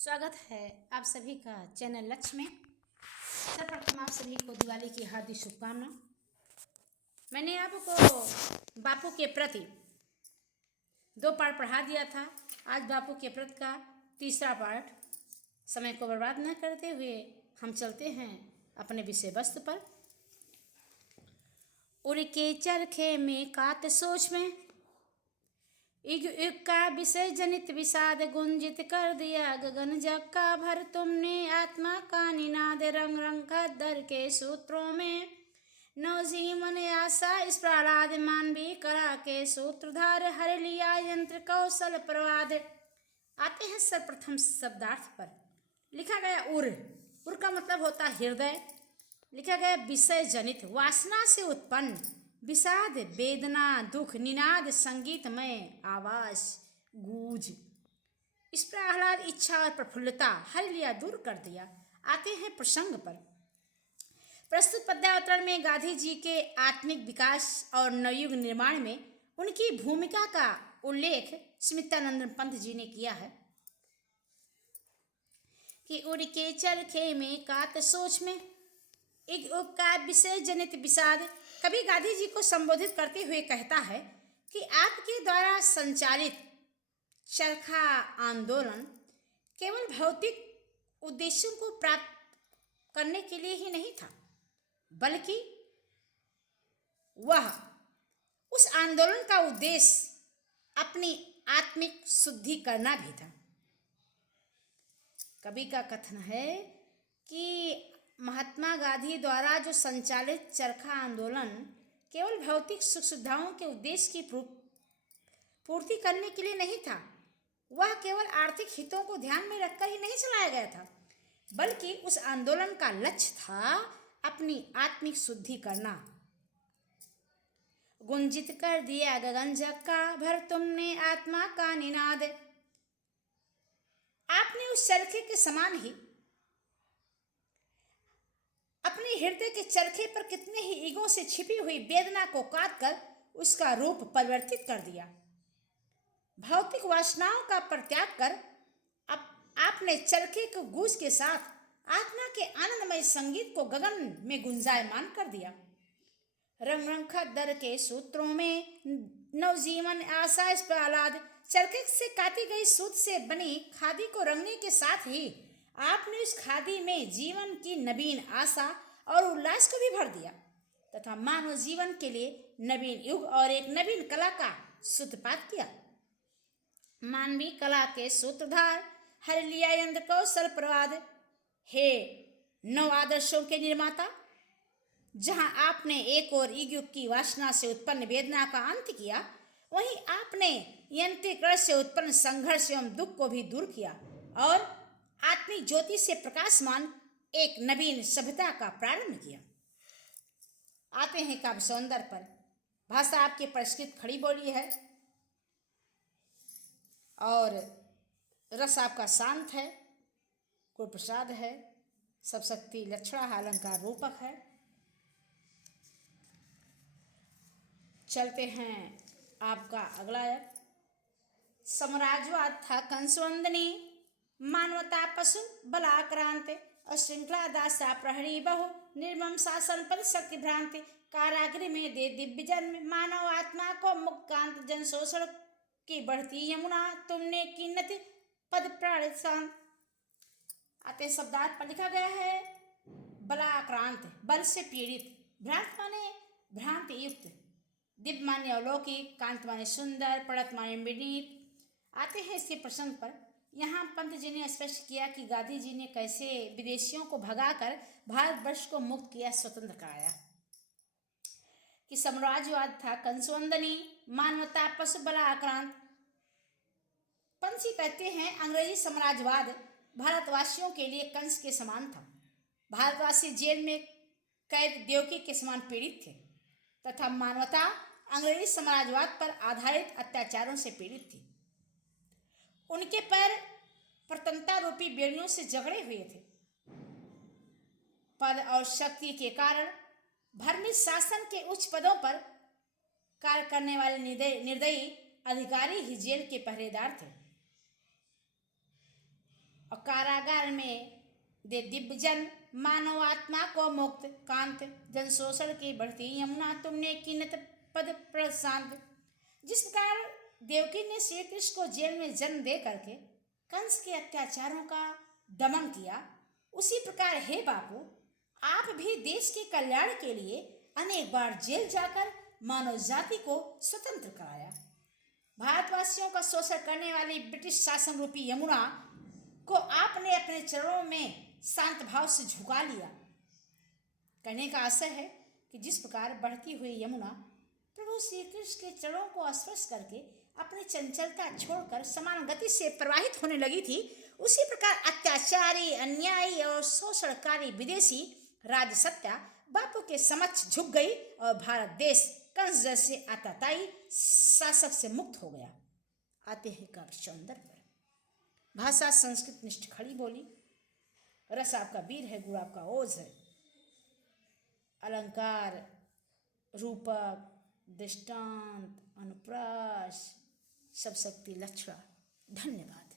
स्वागत है आप सभी का चैनल लक्ष्य में। सर्वप्रथम आप सभी को दिवाली की हार्दिक शुभकामना। मैंने आपको बापू के प्रति 2 पाठ पढ़ा दिया था। आज बापू के प्रति का तीसरा पाठ। समय को बर्बाद न करते हुए हम चलते हैं अपने विषय वस्तु पर। उड़ के चरखे में कात सोच में युग युग का विषय जनित विषाद गुंजित कर दिया गगन जग का भर तुमने आत्मा का निनाद रंग रंग का दर के सूत्रों में नवजीवन आशा इस प्रहलाद मानवी कला के सूत्रधार हर लिया यंत्र कौशल प्रवाद। आते हैं सर्वप्रथम शब्दार्थ पर। लिखा गया उर का मतलब होता हृदय। लिखा गया विषय जनित वासना से उत्पन्न विषाद वेदना दुख निनाद संगीतमय आवाज गूंज। इस प्रहलाद इच्छा और प्रफुल्लता हर लिया दूर कर दिया। आते हैं प्रसंग पर। प्रस्तुत पद्यावतरण में गांधी जी के आत्मिक विकास और नवयुग निर्माण में उनकी भूमिका का उल्लेख स्मितानंद पंत जी ने किया है कि उड़ के चरखे में कात सोच में एक का विषय जनित विषाद। कभी गांधी जी को संबोधित करते हुए कहता है कि आपके द्वारा संचालित चरखा आंदोलन केवल भौतिक उद्देश्यों को प्राप्त करने के लिए ही नहीं था, बल्कि वह उस आंदोलन का उद्देश्य अपनी आत्मिक शुद्धि करना भी था। कवि का कथन है कि महात्मा गांधी द्वारा जो संचालित चरखा आंदोलन केवल भौतिक सुख सुविधाओं के उद्देश्य की पूर्ति करने के लिए नहीं था, वह केवल आर्थिक हितों को ध्यान में रखकर ही नहीं चलाया गया था, बल्कि उस आंदोलन का लक्ष्य था अपनी आत्मिक शुद्धि करना। गुंजित कर दिया गगन जग का भर तुमने आत्मा का निनाद। आपने उस चरखे के समान ही अपने हृदय के चरखे पर कितने ही ईगों से छिपी हुई वेदना को काट कर उसका रूप परिवर्तित कर दिया। भौतिक वासनाओं का परित्याग कर आपने चरखे को गूंज के साथ आत्मा के आनंदमय संगीत को गगन में गुंजायमान कर दिया। रंग रंग खद्दर के सूत्रों में नवजीवन आशा इस प्रहलाद। चरखे से काटी गई सूत से बनी खादी को रंगने के साथ ही आपने उस खादी में जीवन की नवीन आशा और उल्लास को भी भर दिया तथा मानव जीवन के लिए नवीन युग और एक नवीन कला का सूत्रपात किया। मानवीय कला के सूत्रधार हर लिया यंत्र कौशल प्रवाद। हे नव आदर्शों के निर्माता, जहां आपने एक और युग की वासना से उत्पन्न वेदना का अंत किया, वहीं आपने यंत्रीकरण से उत्पन्न संघर्ष एवं दुख को भी दूर किया और आत्मिक ज्योति से प्रकाशमान एक नवीन सभ्यता का प्रारंभ किया। आते हैं काव्य सौंदर्य पर। भाषा आपकी परिष्कृत खड़ी बोली है और रस आपका शांत है, गुरु प्रसाद है, सब शक्ति लक्षणा है, अलंकार रूपक है। चलते हैं आपका अगला साम्राज्यवाद था कंसवंदनी मानवता पशु बलाक्रांत अश्रृंखला दासा प्रहरी बहु निर्मम शासन पर शक्ति भ्रांति कारागृह में दे दिव्य जन्म मानव आत्मा को मुक्कांत जन शोषण की बढ़ती यमुना तुमने कीन्नति पद प्राण शांत। आते शब्दार्थ पर लिखा गया है बलाक्रांत बल से पीड़ित, भ्रांत माने भ्रांति युक्त, दिव्य माने अलौकिक, कांत माने सुंदर, पड़त माने विनीत। आते हैं इसके प्रसंग पर। यहाँ पंत जी ने स्पष्ट किया कि गांधी जी ने कैसे विदेशियों को भगाकर भारतवर्ष को मुक्त किया, स्वतंत्र कराया। कि साम्राज्यवाद था कंसवंदनी मानवता पशु बलाक्रांत। पंत जी कहते हैं अंग्रेजी साम्राज्यवाद भारतवासियों के लिए कंस के समान था। भारतवासी जेल में कैद देवकी के समान पीड़ित थे तथा मानवता अंग्रेजी साम्राज्यवाद पर आधारित अत्याचारों से पीड़ित थी। उनके पैर प्रतंता रूपी बेड़ियों से जकड़े हुए थे। पद और शक्ति के कारण भ्रमित शासन के उच्च पदों पर कार्य करने वाले निर्दयी अधिकारी ही जेल के पहरेदार थे। और कारागार में दे दिव्यजन मानव आत्मा को मुक्त कांत जन शोषण की बढ़ती यमुना तुमने कीनत पद प्रशांत। जिस प्रकार देवकी ने श्री कृष्ण को जेल में जन्म दे करके कंस के अत्याचारों का दमन किया, उसी प्रकार हे बापू आप भी देश के कल्याण के लिए अनेक बार जेल जाकर मानव जाति को स्वतंत्र कराया। भारतवासियों का शोषण करने वाली ब्रिटिश शासन रूपी यमुना को आपने अपने चरणों में शांत भाव से झुका लिया। कहने का आशय है कि जिस प्रकार बढ़ती हुई यमुना प्रभु श्री कृष्ण के चरणों को स्पर्श करके अपनी चंचलता छोड़कर समान गति से प्रवाहित होने लगी थी, उसी प्रकार अत्याचारी अन्यायी और शोषणकारी विदेशी राजसत्ता बापू के समक्ष झुक गई और भारत देश कंस जैसे आतताई शासक से मुक्त हो गया। आते हैं काव्य सौंदर्य पर। भाषा संस्कृत निष्ठ खड़ी बोली, रस आपका वीर है, गुण आपका ओज है, अलंकार रूपक दृष्टांत अनुप्रास सब शक्ति लक्षणा। धन्यवाद।